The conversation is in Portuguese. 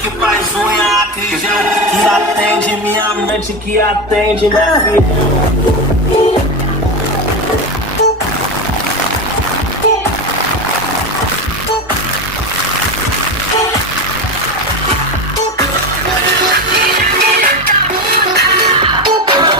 Que faz unha, que atende minha mente, que atende minha filha.